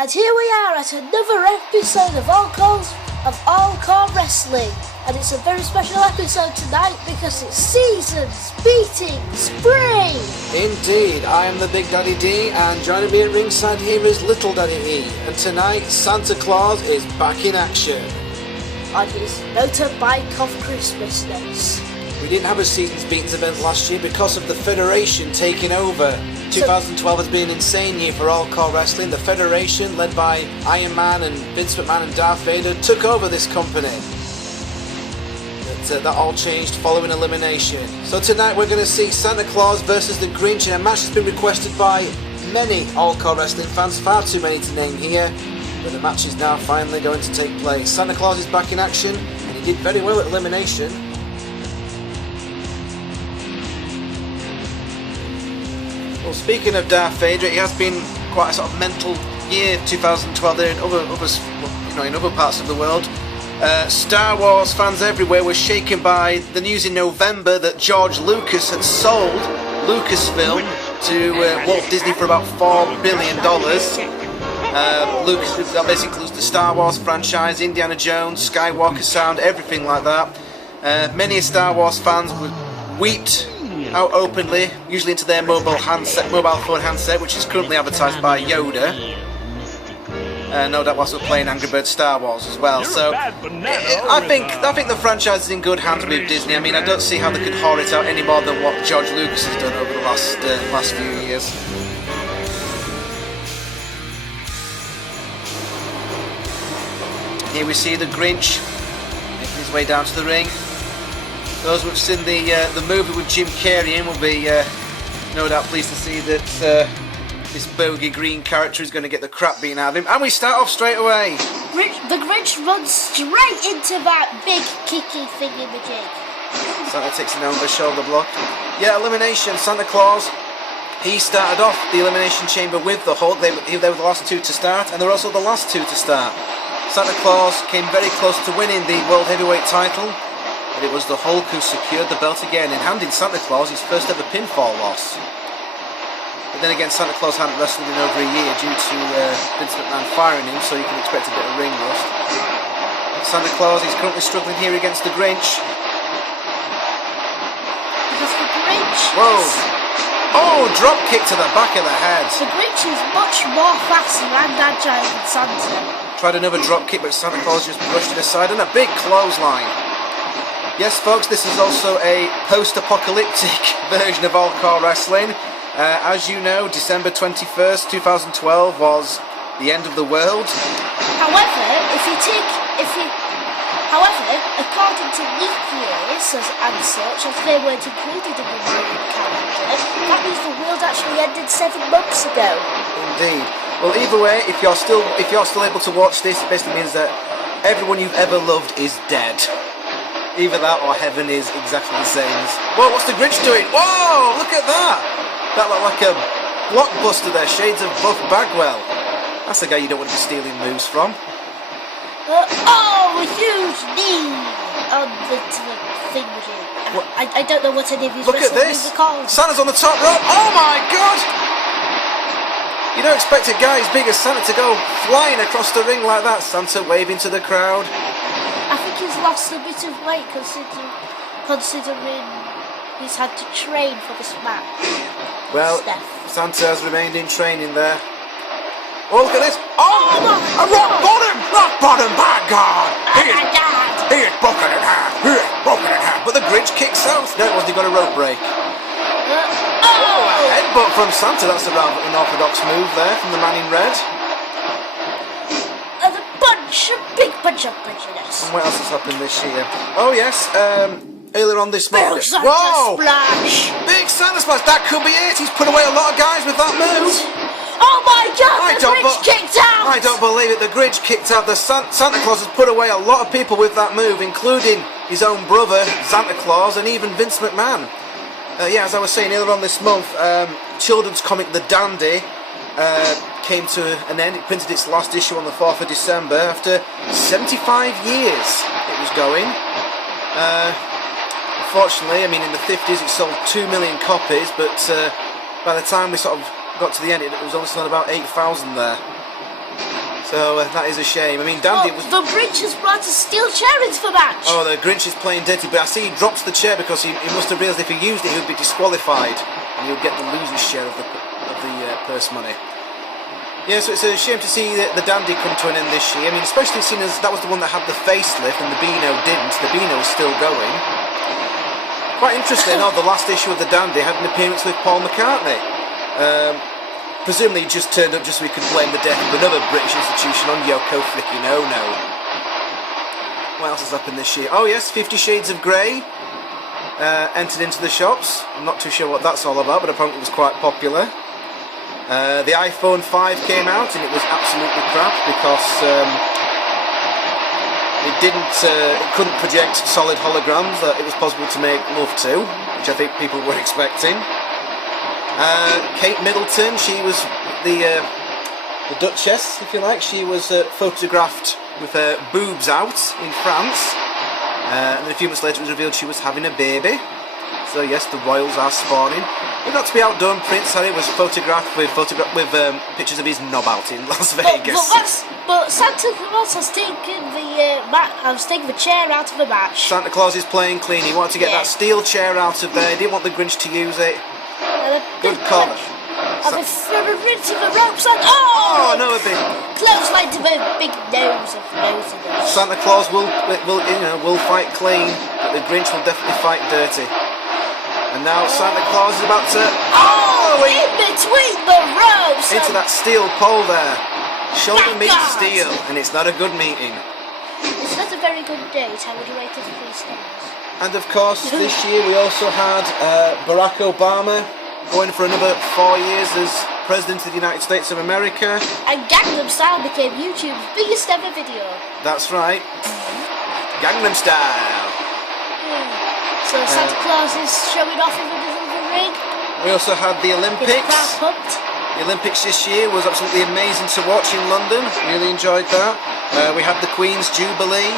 And here we are at another episode of All-CAW Wrestling. And it's a very special episode tonight because it's seasons beating spring. Indeed, I am the Big Daddy D, and joining me at ringside here is Little Daddy E. And tonight, Santa Claus is back in action. On his motorbike of Christmasness. We didn't have a Seasons Beatings event last year because of the Federation taking over. 2012 has been an insane year for All-CAW Wrestling. The Federation, led by Iron Man and Vince McMahon and Darth Vader, took over this company. That all changed following elimination. So tonight we're going to see Santa Claus versus the Grinch in a match that's been requested by many All-CAW Wrestling fans, far too many to name here. But the match is now finally going to take place. Santa Claus is back in action, and he did very well at elimination. Well, speaking of Darth Vader, it has been quite a sort of mental year, 2012, there in other parts of the world. Star Wars fans everywhere were shaken by the news in November that George Lucas had sold Lucasfilm to Walt Disney for about $4 billion. Lucas, that basically includes the Star Wars franchise, Indiana Jones, Skywalker Sound, everything like that. Many Star Wars fans would wept out openly, usually into their mobile phone handset, which is currently advertised by Yoda. No doubt whilst we're playing Angry Birds Star Wars as well. So I think the franchise is in good hands with Disney. I mean, I don't see how they could whore it out any more than what George Lucas has done over the last few years. Here we see the Grinch making his way down to the ring. Those who have seen the movie with Jim Carrey in will be no doubt pleased to see that this bogey green character is going to get the crap beaten out of him. And we start off straight away. The Grinch runs straight into that big kicky thingy-majig. Santa takes an over shoulder block. Yeah, elimination. Santa Claus, he started off the Elimination Chamber with the Hulk. They were the last two to start, and they were also the last two to start. Santa Claus came very close to winning the World Heavyweight title, but it was the Hulk who secured the belt again and handed Santa Claus his first ever pinfall loss. But then again, Santa Claus hadn't wrestled in over a year due to Vince McMahon firing him, so you can expect a bit of ring rust. Santa Claus is currently struggling here against the Grinch. Because the Grinch... Whoa! Oh, drop kick to the back of the head. The Grinch is much more faster and agile than Santa. Tried another drop kick, but Santa Claus just brushed it aside, and a big clothesline. Yes, folks, this is also a post-apocalyptic version of All-CAW Wrestling. As you know, December 21st, 2012 was the end of the world. However, according to leap years and such, as they weren't included in the Mayan calendar, that means the world actually ended 7 months ago. Indeed. Well, either way, if you're still able to watch this, it basically means that everyone you've ever loved is dead. Either that or heaven is exactly the same. Whoa, what's the Grinch doing? Whoa, look at that! That looked like a blockbuster there, shades of Buff Bagwell. That's the guy you don't want to be stealing moves from. A huge knee on the thing. I don't know what any of these look at this! Santa's on the top rope. Oh my god! You don't expect a guy as big as Santa to go flying across the ring like that. Santa waving to the crowd. I think he's lost a bit of weight considering he's had to train for this match. Well, Santa has remained in training there. Oh, look at this! Oh, a rock bottom, by God! He is broken in half. But the Grinch kicks out. No, it wasn't. He got a rope break. A headbutt from Santa. That's a rather unorthodox move there from the man in red. Big bunch of prejudice. And what else has happened this year? Oh yes, earlier on this month. Whoa! Splash! Big Santa Splash! That could be it! He's put away a lot of guys with that move! Oh my god! The Grinch kicked out! I don't believe it, the Grinch kicked out. Santa Claus has put away a lot of people with that move, including his own brother, Santa Claus, and even Vince McMahon. Yeah, as I was saying earlier on this month, children's comic The Dandy came to an end. It printed its last issue on the 4th of December after 75 years it was going. Unfortunately, I mean, in the 50s it sold 2 million copies, but by the time we sort of got to the end, it was only selling about 8,000 there. So that is a shame. I mean, Dandy was... The Grinch has brought a steel chair into the match. Oh, the Grinch is playing dirty, but I see he drops the chair because he must have realised if he used it, he would be disqualified, and he would get the loser's share of the purse money. Yeah, so it's a shame to see the Dandy come to an end this year. I mean, especially seeing as that was the one that had the facelift and the Beano didn't. The Beano is still going. Quite interesting, the last issue of the Dandy had an appearance with Paul McCartney. Presumably he just turned up just so we could blame the death of another British institution on Yoko Flicking Ono. What else has happened this year? Oh yes, 50 Shades of Grey entered into the shops. I'm not too sure what that's all about, but apparently it was quite popular. The iPhone 5 came out and it was absolutely crap because it couldn't project solid holograms that it was possible to make love to, which I think people were expecting. Kate Middleton, she was the Duchess, if you like. She was photographed with her boobs out in France, and then a few months later it was revealed she was having a baby. So yes, the royals are spawning. But not to be outdone, Prince Harry was photographed with pictures of his knob out in Las Vegas. But Santa Claus has taken the chair out of the match. Santa Claus is playing clean. He wanted to get that steel chair out of there. He didn't want the Grinch to use it. Good call. I've been thrown into the ropes and no, a bit close line to the big nose of those. Santa Claus will fight clean, but the Grinch will definitely fight dirty. And now Santa Claus is about to in between the ropes into that steel pole there. Shoulder meets steel, and it's not a good meeting. It's not a very good date. I would rate it 3 stars. And of course, this year we also had Barack Obama going for another 4 years as President of the United States of America. And Gangnam Style became YouTube's biggest ever video. That's right. Gangnam Style. So Santa Claus is showing off in the middle of the ring. We also had the Olympics. The Olympics this year was absolutely amazing to watch in London. Really enjoyed that. We had the Queen's Jubilee.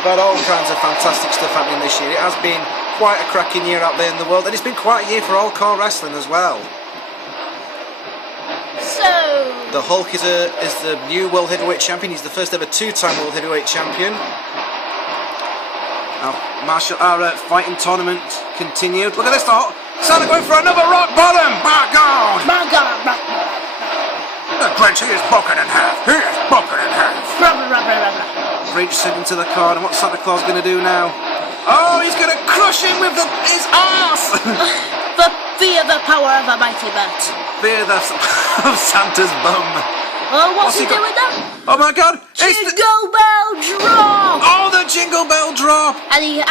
We've had all kinds of fantastic stuff happening this year. It has been quite a cracking year out there in the world, and it's been quite a year for All-CAW Wrestling as well. So the Hulk is the new World Heavyweight Champion. He's the first ever 2-time World Heavyweight Champion. Our fighting tournament continued. Look at this, Santa going for another rock bottom! My God! My God! The Grinch, he is broken in half! He is broken in half! Grinch sent into the corner. What's Santa Claus going to do now? Oh, he's going to crush him with his arse! Fear the power of a mighty bat. Fear of Santa's bum. Oh, what's he doing now? Oh my God! Jingle bell drop! Oh, the jingle bell drop! And he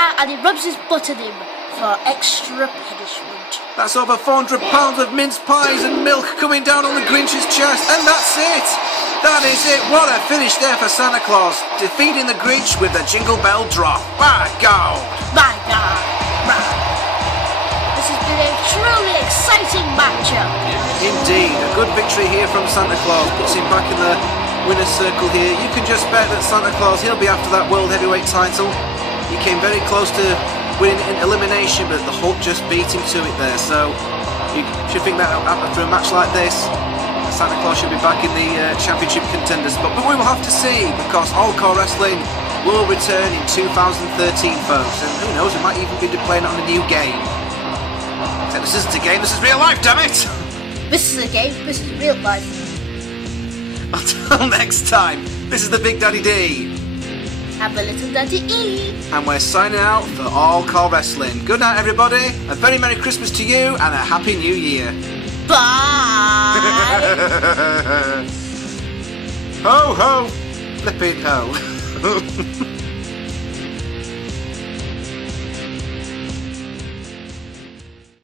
rubs his butt at him for extra punishment. That's over 400 pounds of mince pies and milk coming down on the Grinch's chest, and that's it! That is it! What a finish there for Santa Claus, defeating the Grinch with the jingle bell drop. My God! My God! This has been a truly exciting matchup. Indeed, a good victory here from Santa Claus, puts him back in the winner's circle here. You can just bet that Santa Claus, he'll be after that World Heavyweight title. He came very close to winning in elimination, but the Hulk just beat him to it there. So you should think that after a match like this, Santa Claus should be back in the championship contenders spot. But we will have to see, because All-CAW Wrestling will return in 2013, folks. And who knows, we might even be playing it on a new game. So this isn't a game, this is real life, damn it! This is a game, this is real life. Until next time, this is the Big Daddy D. And the Little Daddy E. And we're signing out for All-CAW Wrestling. Good night, everybody. A very Merry Christmas to you, and a Happy New Year. Bye! Ho, ho! Flipping ho.